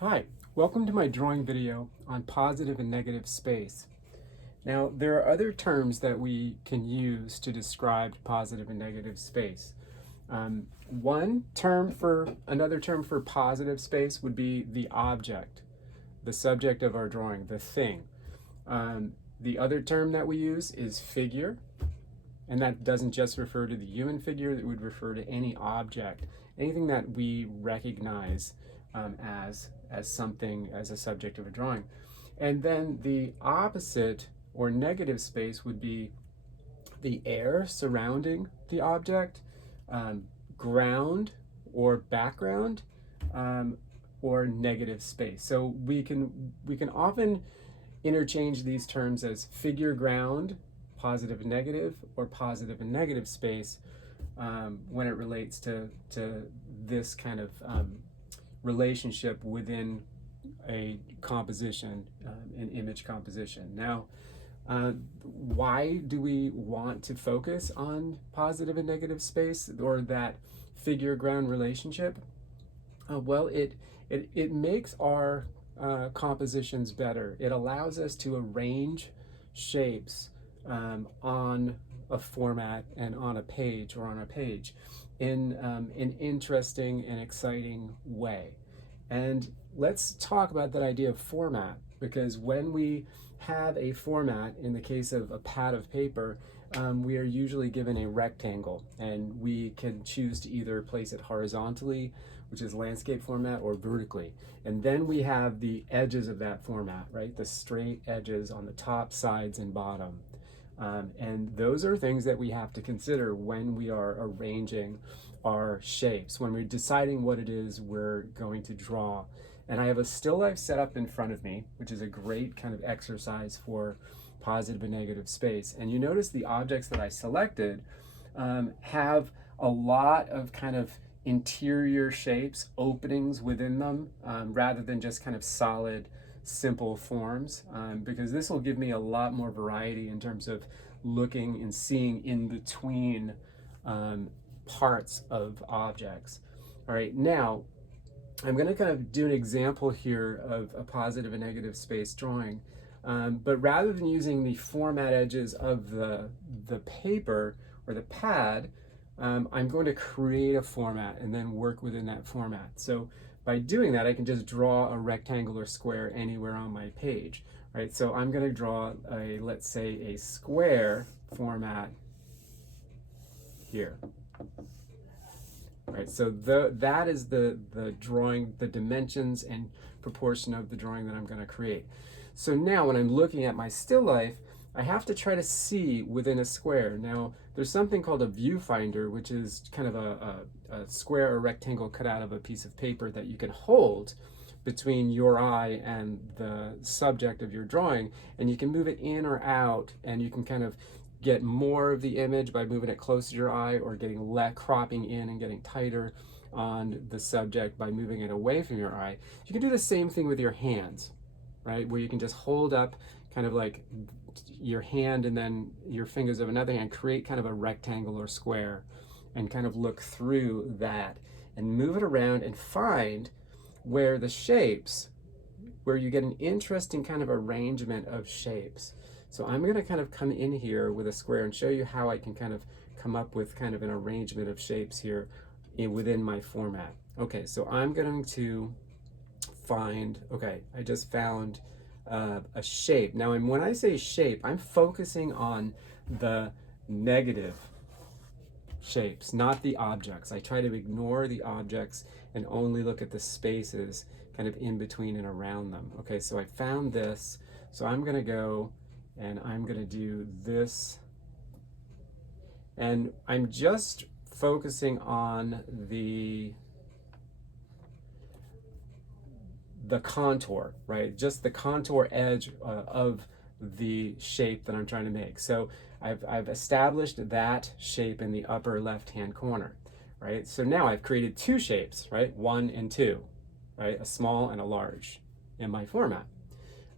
Hi, welcome to my drawing video on positive and negative space. Now, there are other terms that we can use to describe positive and negative space. Another term for positive space would be the object, the subject of our drawing, the thing. The other term that we use is figure, and that doesn't just refer to the human figure, it would refer to any object, anything that we recognize as something, as a subject of a drawing. And then the opposite or negative space would be the air surrounding the object, um, ground or background, um, or negative space. So we can often interchange these terms as figure ground, positive and negative, or positive and negative space when it relates to this kind of relationship within a composition, an image composition. Now, why do we want to focus on positive and negative space or that figure ground relationship? Well, it makes our compositions better. It allows us to arrange shapes on a format and on a page or on a page in an interesting and exciting way. And let's talk about that idea of format, because when we have a format, in the case of a pad of paper, we are usually given a rectangle, and we can choose to either place it horizontally, which is landscape format, or vertically. And then we have the edges of that format, right? The straight edges on the top, sides, and bottom. And those are things that we have to consider when we are arranging our shapes, when we're deciding what it is we're going to draw. And I have a still life set up in front of me, which is a great kind of exercise for positive and negative space. And you notice the objects that I selected have a lot of kind of interior shapes, openings within them, rather than just kind of solid, simple forms, because this will give me a lot more variety in terms of looking and seeing in between parts of objects. All right, now I'm going to kind of do an example here of a positive and negative space drawing, but rather than using the format edges of the paper or the pad, I'm going to create a format and then work within that format. So by doing that, I can just draw a rectangle or square anywhere on my page, right? So I'm going to draw let's say a square format here. Right, so that is the drawing, the dimensions and proportion of the drawing that I'm going to create. So now when I'm looking at my still life, I have to try to see within a square. Now, there's something called a viewfinder, which is kind of a square or rectangle cut out of a piece of paper that you can hold between your eye and the subject of your drawing, and you can move it in or out, and you can kind of get more of the image by moving it close to your eye, or getting cropping in and getting tighter on the subject by moving it away from your eye. You can do the same thing with your hands, right? Where you can just hold up kind of like your hand and then your fingers of another hand, create kind of a rectangle or square, and kind of look through that and move it around and find where the shapes, where you get an interesting kind of arrangement of shapes. So I'm going to kind of come in here with a square and show you how I can kind of come up with kind of an arrangement of shapes here within my format. Okay, so I'm going to find, okay, I just found a shape. Now, when I say shape, I'm focusing on the negative shapes, not the objects. I try to ignore the objects and only look at the spaces kind of in between and around them. Okay, so I found this. So I'm going to go and I'm going to do this. And I'm just focusing on the contour, right? Just the contour edge of the shape that I'm trying to make. So I've established that shape in the upper left-hand corner, right? So now I've created two shapes, right? 1 and 2, right? A small and a large in my format.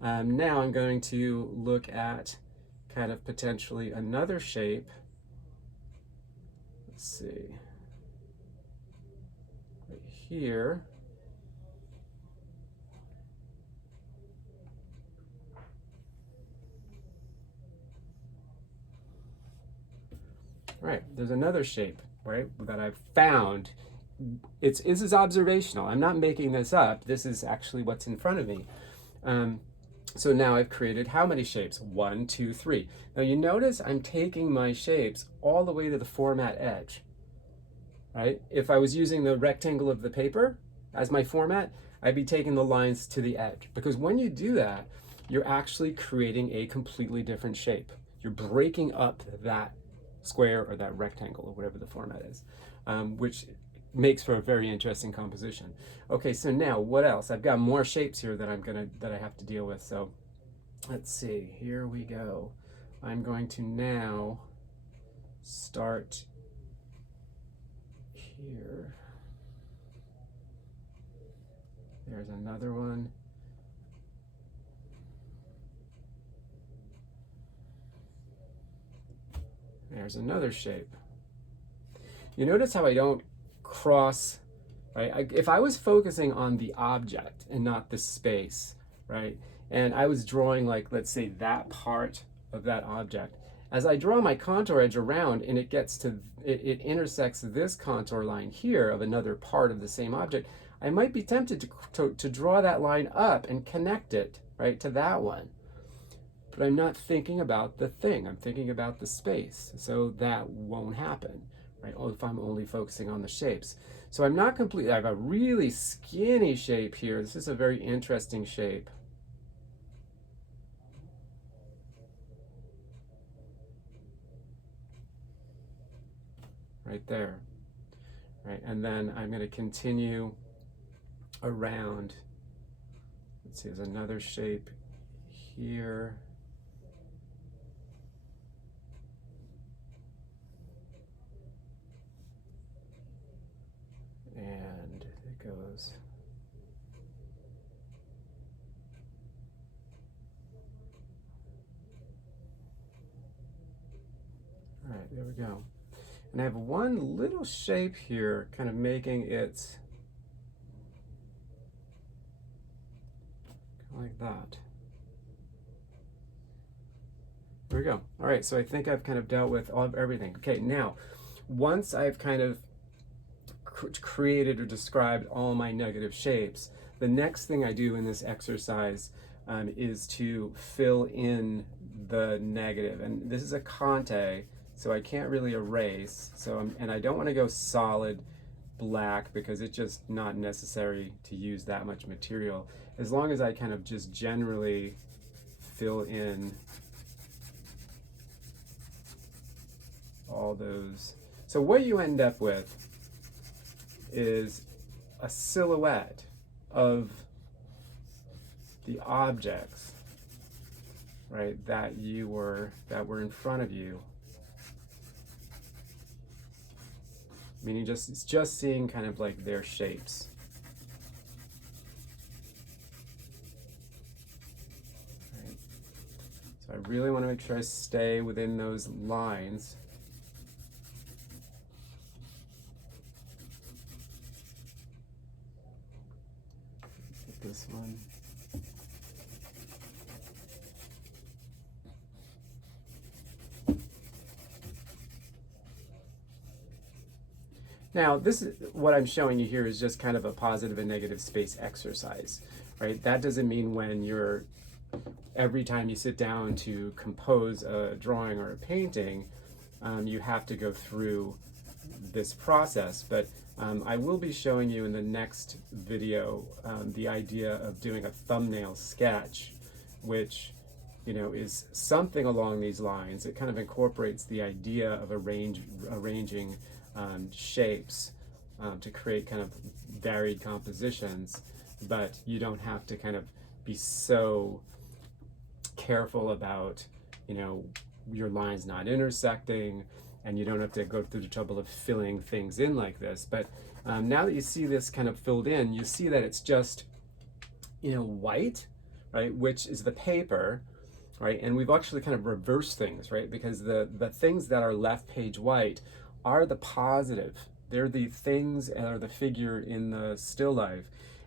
Now I'm going to look at kind of potentially another shape. Let's see, right here. All right, there's another shape, right, that I've found. This is observational. I'm not making this up. This is actually what's in front of me. So now I've created how many shapes? 1, 2, 3. Now you notice I'm taking my shapes all the way to the format edge, right? If I was using the rectangle of the paper as my format, I'd be taking the lines to the edge. Because when you do that, you're actually creating a completely different shape. You're breaking up that square or that rectangle or whatever the format is, which makes for a very interesting composition. Okay, so now what else? I've got more shapes here that I have to deal with. So let's see, here we go. I'm going to now start here. There's another one. There's another shape. You notice how I don't cross, right? If I was focusing on the object and not the space, right? And I was drawing, like, let's say that part of that object. As I draw my contour edge around and it gets to, it intersects this contour line here of another part of the same object, I might be tempted to draw that line up and connect it, right, to that one. But I'm not thinking about the thing, I'm thinking about the space. So that won't happen, right? If I'm only focusing on the shapes. So I'm not completely, I have a really skinny shape here. This is a very interesting shape. Right there, right? And then I'm going to continue around. Let's see, there's another shape here. And it goes. All right, there we go. And I have one little shape here, kind of making it like that. There we go. All right, so I think I've kind of dealt with everything. Okay, now, once I've kind of created or described all my negative shapes, the next thing I do in this exercise is to fill in the negative. And this is a Conte, so I can't really erase. And I don't want to go solid black because it's just not necessary to use that much material. As long as I kind of just generally fill in all those. So what you end up with is a silhouette of the objects, right, that were in front of you. Meaning it's just seeing kind of like their shapes. Right. So I really want to make sure I stay within those lines. Get this one. Now, this is what I'm showing you here is just kind of a positive and negative space exercise, right? That doesn't mean when every time you sit down to compose a drawing or a painting, you have to go through this process. But I will be showing you in the next video the idea of doing a thumbnail sketch, which is something along these lines. It kind of incorporates the idea of arranging shapes to create kind of varied compositions, but you don't have to kind of be so careful about your lines not intersecting, and you don't have to go through the trouble of filling things in like this. But now that you see this kind of filled in, you see that it's just white, right, which is the paper, right? And we've actually kind of reversed things, right? Because the things that are left page white are the positive. They're the things or the figure in the still life.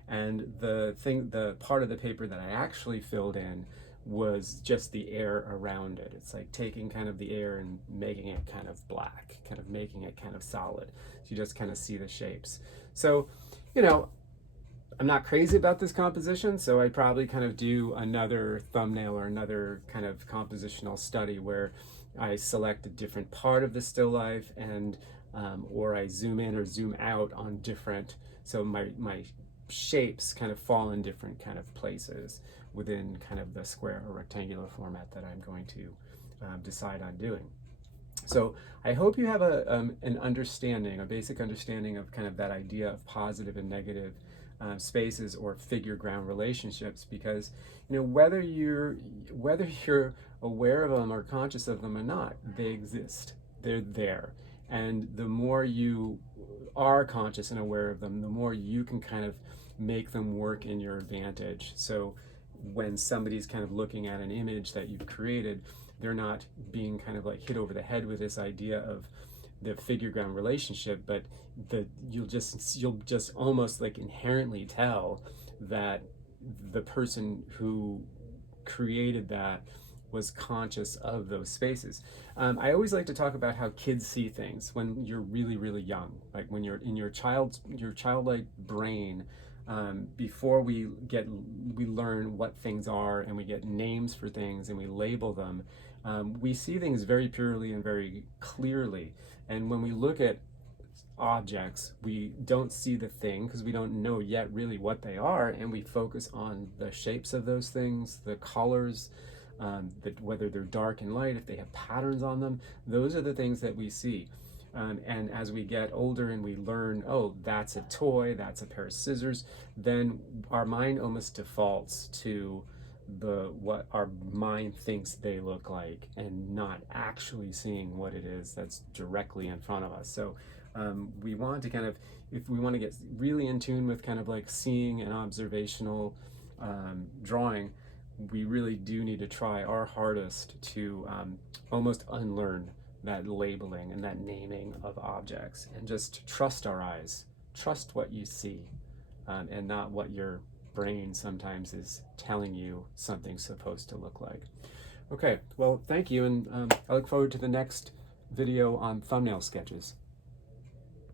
And the part of the paper that I actually filled in was just the air around it. It's like taking kind of the air and making it kind of black, kind of making it kind of solid. So you just kind of see the shapes. So, you know, I'm not crazy about this composition, so I'd probably kind of do another thumbnail or another kind of compositional study where I select a different part of the still life and or I zoom in or zoom out on different, so my shapes kind of fall in different kind of places within kind of the square or rectangular format that I'm going to decide on doing. So I hope you have an understanding, a basic understanding of kind of that idea of positive and negative spaces or figure ground relationships, because you know whether you're aware of them or conscious of them or not, they exist. They're there, and the more you are conscious and aware of them, the more you can kind of make them work in your advantage. So when somebody's kind of looking at an image that you've created, they're not being kind of like hit over the head with this idea of the figure ground relationship, but you'll just almost like inherently tell that the person who created that was conscious of those spaces. I always like to talk about how kids see things when you're really, really young, like when you're in your childlike brain. Before we learn what things are and we get names for things and we label them, we see things very purely and very clearly. And when we look at objects, we don't see the thing because we don't know yet really what they are, and we focus on the shapes of those things, the colors, whether they're dark and light, if they have patterns on them. Those are the things that we see. And as we get older and we learn, oh, that's a toy, that's a pair of scissors, then our mind almost defaults to what our mind thinks they look like, and not actually seeing what it is that's directly in front of us. So we want to kind of, if we want to get really in tune with kind of like seeing and observational drawing, we really do need to try our hardest to almost unlearn that labeling and that naming of objects, and just trust our eyes, trust what you see, and not what your brain sometimes is telling you something's supposed to look like. Okay, well, thank you, and I look forward to the next video on thumbnail sketches.